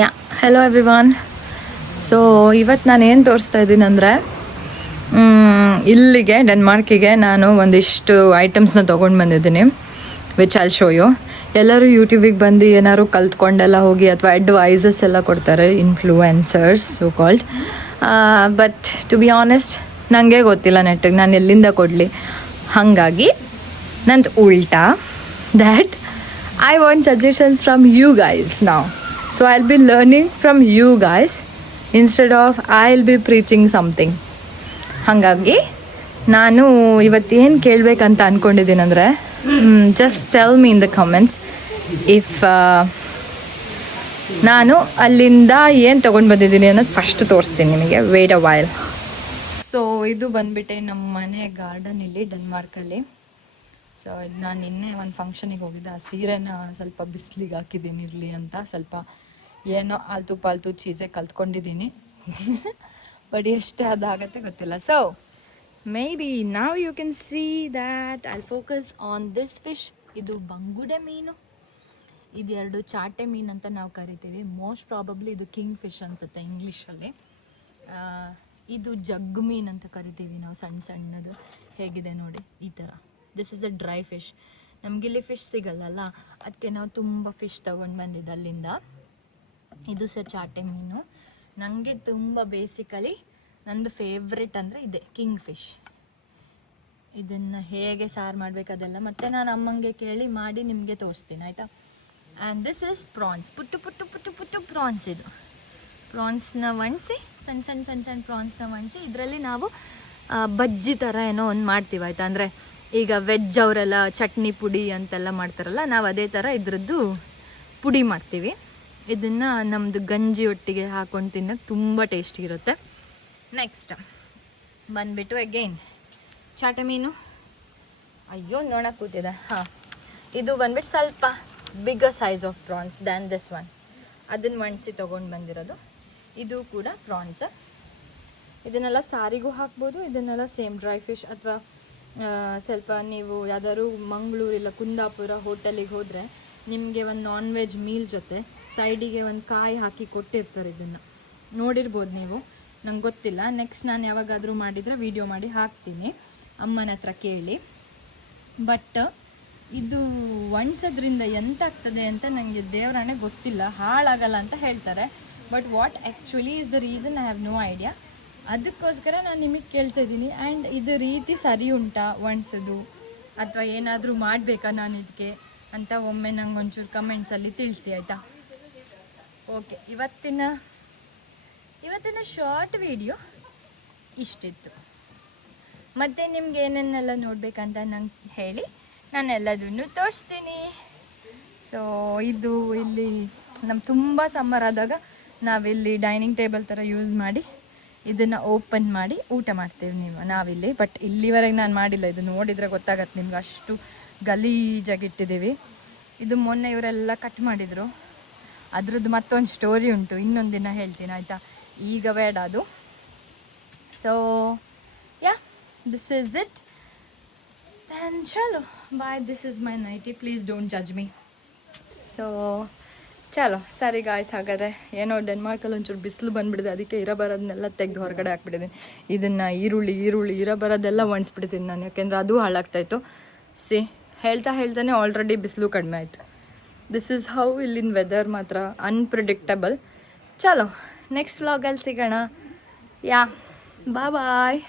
ಯಾ hello everyone. So ಇವತ್ತು ನಾನು ಏನು ತೋರಿಸ್ತಾ ಇದ್ದೀನಿ ಅಂದರೆ ಇಲ್ಲಿಗೆ ಡೆನ್ಮಾರ್ಕಿಗೆ ನಾನು ಒಂದಿಷ್ಟು ಐಟಮ್ಸ್ನ ತೊಗೊಂಡು ಬಂದಿದ್ದೀನಿ, ವಿಚ್ ಐಲ್ ಶೋ ಯು. ಎಲ್ಲರೂ ಯೂಟ್ಯೂಬಿಗೆ ಬಂದು ಏನಾದ್ರು ಕಲ್ತ್ಕೊಂಡೆಲ್ಲ ಹೋಗಿ ಅಥವಾ ಅಡ್ವೈಸಸ್ ಎಲ್ಲ ಕೊಡ್ತಾರೆ, influencers so called. But to be honest ನನಗೆ ಗೊತ್ತಿಲ್ಲ ನೆಟ್ಟಿಗೆ ನಾನು ಎಲ್ಲಿಂದ ಕೊಡಲಿ. ಹಾಗಾಗಿ ನಂದು ಉಲ್ಟಾ that I want suggestions from you guys now. So I'll be learning from you guys instead of I'll be preaching something. ಹಾಗಾಗಿ ನಾನು ಇವತ್ತೇನು ಕೇಳಬೇಕಂತ ಅಂದ್ಕೊಂಡಿದ್ದೀನಿ ಅಂದರೆ, just tell me in the comments if ನಾನು ಅಲ್ಲಿಂದ ಏನು ತೊಗೊಂಡು ಬಂದಿದ್ದೀನಿ ಅನ್ನೋದು ಫಸ್ಟ್ ತೋರಿಸ್ತೀನಿ ನಿಮಗೆ. Wait a while. ಸೊ ಇದು ಬಂದುಬಿಟ್ಟೆ ನಮ್ಮ ಮನೆ ಗಾರ್ಡನ್ ಇಲ್ಲಿ ಡೆನ್ಮಾರ್ಕಲ್ಲಿ. ಸೊ ಇದು ನಾನು ನಿನ್ನೆ ಒಂದು ಫಂಕ್ಷನಿಗೆ ಹೋಗಿದ್ದೆ, ಆ ಸೀರೆನ ಸ್ವಲ್ಪ ಬಿಸಿಲಿಗೆ ಹಾಕಿದ್ದೀನಿ ಇರಲಿ ಅಂತ. ಸ್ವಲ್ಪ ಏನೋ ಆಲ್ತು ಪಾಲ್ತು ಚೀಸೆ ಕಲ್ತ್ಕೊಂಡಿದ್ದೀನಿ ಬಟ್ ಎಷ್ಟು ಅದಾಗತ್ತೆ ಗೊತ್ತಿಲ್ಲ. ಸೊ ಮೇ ಬಿ ನಾವ್ you can see that I focus on this fish. ಇದು ಬಂಗುಡೆ ಮೀನು, ಇದು ಎರಡು ಚಾಟೆ ಮೀನು ಅಂತ ನಾವು ಕರಿತೀವಿ. ಮೋಸ್ಟ್ ಪ್ರಾಬಬ್ಲಿ ಇದು ಕಿಂಗ್ ಫಿಶ್ ಅನ್ಸುತ್ತೆ ಇಂಗ್ಲೀಷಲ್ಲಿ. ಇದು ಜಗ್ ಮೀನು ಅಂತ ಕರಿತೀವಿ ನಾವು, ಸಣ್ಣ ಸಣ್ಣದು ಹೇಗಿದೆ ನೋಡಿ ಈ ಥರ. This is a dry fish. ನಮಗಿಲ್ಲಿ ಫಿಶ್ ಸಿಗಲ್ಲಲ್ಲ, ಅದಕ್ಕೆ ನಾವು ತುಂಬ ಫಿಶ್ ತೊಗೊಂಡು ಬಂದಿದ್ದು ಅಲ್ಲಿಂದ. ಇದು ಸಹ ಚಾಟೆ ಮೀನು. ನನಗೆ ತುಂಬ ಬೇಸಿಕಲಿ ನಂದು ಫೇವ್ರೆಟ್ ಅಂದರೆ ಇದೆ ಕಿಂಗ್ ಫಿಶ್. ಇದನ್ನು ಹೇಗೆ ಸಾರು ಮಾಡಬೇಕು ಅದೆಲ್ಲ ಮತ್ತೆ ನಾನು ಅಮ್ಮಂಗೆ ಕೇಳಿ ಮಾಡಿ ನಿಮಗೆ ತೋರಿಸ್ತೀನಿ, ಆಯಿತಾ. And this is prawns. ಪುಟ್ಟು ಪುಟ್ಟು ಪುಟ್ಟು ಪುಟ್ಟು ಪ್ರಾನ್ಸ್. ಇದು ಪ್ರಾನ್ಸ್ನ ಒಣಸಿ ಸಣ್ಣ ಸಣ್ಣ ಸಣ್ಣ ಸಣ್ಣ ಪ್ರಾನ್ಸ್ನ ಒಣಸಿ ಇದರಲ್ಲಿ ನಾವು ಬಜ್ಜಿ ಥರ ಏನೋ ಒಂದು ಮಾಡ್ತೀವಿ, ಆಯಿತಾ. ಅಂದರೆ ಈಗ ವೆಜ್ ಅವರೆಲ್ಲ ಚಟ್ನಿ ಪುಡಿ ಅಂತೆಲ್ಲ ಮಾಡ್ತಾರಲ್ಲ, ನಾವು ಅದೇ ಥರ ಇದ್ರದ್ದು ಪುಡಿ ಮಾಡ್ತೀವಿ. ಇದನ್ನು ನಮ್ಮದು ಗಂಜಿ ಒಟ್ಟಿಗೆ ಹಾಕೊಂಡು ತಿನ್ನೋಕ್ಕೆ ತುಂಬ ಟೇಸ್ಟಿ ಇರುತ್ತೆ. ನೆಕ್ಸ್ಟ್ ಬಂದುಬಿಟ್ಟು ಅಗೈನ್ ಚಾಟೆ ಮೀನು. ಅಯ್ಯೋ ನೋಡಕ್ಕೆ ಕೂತಿದೆ. ಹಾಂ, ಇದು ಬಂದ್ಬಿಟ್ಟು ಸ್ವಲ್ಪ bigger size of prawns than this one. ಅದನ್ನು ಒಣಸಿ ತೊಗೊಂಡು ಬಂದಿರೋದು. ಇದು ಕೂಡ ಪ್ರಾನ್ಸ್. ಇದನ್ನೆಲ್ಲ ಸಾರಿಗೂ ಹಾಕ್ಬೋದು. ಇದನ್ನೆಲ್ಲ ಸೇಮ್ ಡ್ರೈ ಫಿಶ್ ಅಥವಾ ಸ್ವಲ್ಪ ನೀವು ಯಾವ್ದಾದ್ರು ಮಂಗಳೂರು ಇಲ್ಲ ಕುಂದಾಪುರ ಹೋಟೆಲಿಗೆ ಹೋದರೆ ನಿಮಗೆ ಒಂದು ನಾನ್ ವೆಜ್ ಮೀಲ್ ಜೊತೆ ಸೈಡಿಗೆ ಒಂದು ಕಾಯಿ ಹಾಕಿ ಕೊಟ್ಟಿರ್ತಾರೆ. ಇದನ್ನು ನೋಡಿರ್ಬೋದು ನೀವು, ನಂಗೆ ಗೊತ್ತಿಲ್ಲ. ನೆಕ್ಸ್ಟ್ ನಾನು ಯಾವಾಗಾದರೂ ಮಾಡಿದರೆ ವಿಡಿಯೋ ಮಾಡಿ ಹಾಕ್ತೀನಿ, ಅಮ್ಮನ ಹತ್ರ ಕೇಳಿ. ಬಟ್ ಇದು ಒಣಸೋದ್ರಿಂದ ಎಂತ ಆಗ್ತದೆ ಅಂತ ನನಗೆ ದೇವರಾಣೆ ಗೊತ್ತಿಲ್ಲ. ಹಾಳಾಗಲ್ಲ ಅಂತ ಹೇಳ್ತಾರೆ, but what actually is the reason I have no idea. ಅದಕ್ಕೋಸ್ಕರ ನಾನು ನಿಮಗೆ ಕೇಳ್ತಾ ಇದ್ದೀನಿ. ಆ್ಯಂಡ್ ಇದು ರೀತಿ ಸರಿ ಉಂಟಾ ಒಣಸೋದು ಅಥವಾ ಏನಾದರೂ ಮಾಡಬೇಕಾ ನಾನು ಇದಕ್ಕೆ ಅಂತ ಒಮ್ಮೆ ನಂಗೆ ಒಂಚೂರು ಕಮೆಂಟ್ಸಲ್ಲಿ ತಿಳಿಸಿ, ಆಯಿತಾ. ಓಕೆ, ಇವತ್ತಿನ ಶಾರ್ಟ್ ವಿಡಿಯೋ ಇಷ್ಟಿತ್ತು. ಮತ್ತು ನಿಮ್ಗೆ ಏನೇನೆಲ್ಲ ನೋಡಬೇಕಂತ ನಂಗೆ ಹೇಳಿ, ನಾನು ಎಲ್ಲದನ್ನು ತೋರಿಸ್ತೀನಿ. ಸೊ ಇದು ಇಲ್ಲಿ ನಮ್ಮ ತುಂಬ ಸಮ್ಮರ್ ಆದಾಗ ನಾವಿಲ್ಲಿ ಡೈನಿಂಗ್ ಟೇಬಲ್ ಥರ ಯೂಸ್ ಮಾಡಿ ಇದನ್ನು ಓಪನ್ ಮಾಡಿ ಊಟ ಮಾಡ್ತೀವಿ ನಾವಿಲ್ಲಿ. ಬಟ್ ಇಲ್ಲಿವರೆಗೆ ನಾನು ಮಾಡಿಲ್ಲ. ಇದು ನೋಡಿದರೆ ಗೊತ್ತಾಗತ್ತೆ ನಿಮ್ಗೆ, ಅಷ್ಟು ಗಲೀಜಾಗಿಟ್ಟಿದ್ದೀವಿ. ಇದು ಮೊನ್ನೆ ಇವರೆಲ್ಲ ಕಟ್ ಮಾಡಿದರು. ಅದ್ರದ್ದು ಮತ್ತೊಂದು ಸ್ಟೋರಿ ಉಂಟು, ಇನ್ನೊಂದು ದಿನ ಹೇಳ್ತೀನಿ, ಆಯಿತಾ. ಈಗ ಬೇಡ ಅದು. So yeah, this is it. And ಚಲೋ bye. This is my nighty. Please don't judge me. So ಚಲೋ ಸರಿ ಗಾಯ್ಸ್. ಹಾಗಾದರೆ ಏನೋ ಡೆನ್ಮಾರ್ಕಲ್ಲಿ ಒಂಚೂರು ಬಿಸಿಲು ಬಂದುಬಿಡಿದೆ, ಅದಕ್ಕೆ ಇರಬರೋದನ್ನೆಲ್ಲ ತೆಗೆದು ಹೊರಗಡೆ ಹಾಕ್ಬಿಟ್ಟಿದ್ದೀನಿ. ಇದನ್ನು ಈರುಳ್ಳಿ ಇರಬರೋದೆಲ್ಲ ಒಣಸ್ಬಿಡ್ತೀನಿ ನಾನು, ಯಾಕೆಂದರೆ ಅದು ಹಾಳಾಗ್ತಾಯಿತ್ತು. ಹೇಳ್ತಾನೆ ಆಲ್ರೆಡಿ ಬಿಸಿಲು ಕಡಿಮೆ ಆಯಿತು. ದಿಸ್ ಈಸ್ ಹೌ ಇಲ್ಲಿನ ವೆದರ್ ಮಾತ್ರ ಅನ್ಪ್ರಿಡಿಕ್ಟಬಲ್. ಚಲೋ ನೆಕ್ಸ್ಟ್ ವ್ಲಾಗಲ್ಲಿ ಸಿಗೋಣ. ಯಾ, ಬಾಯ್.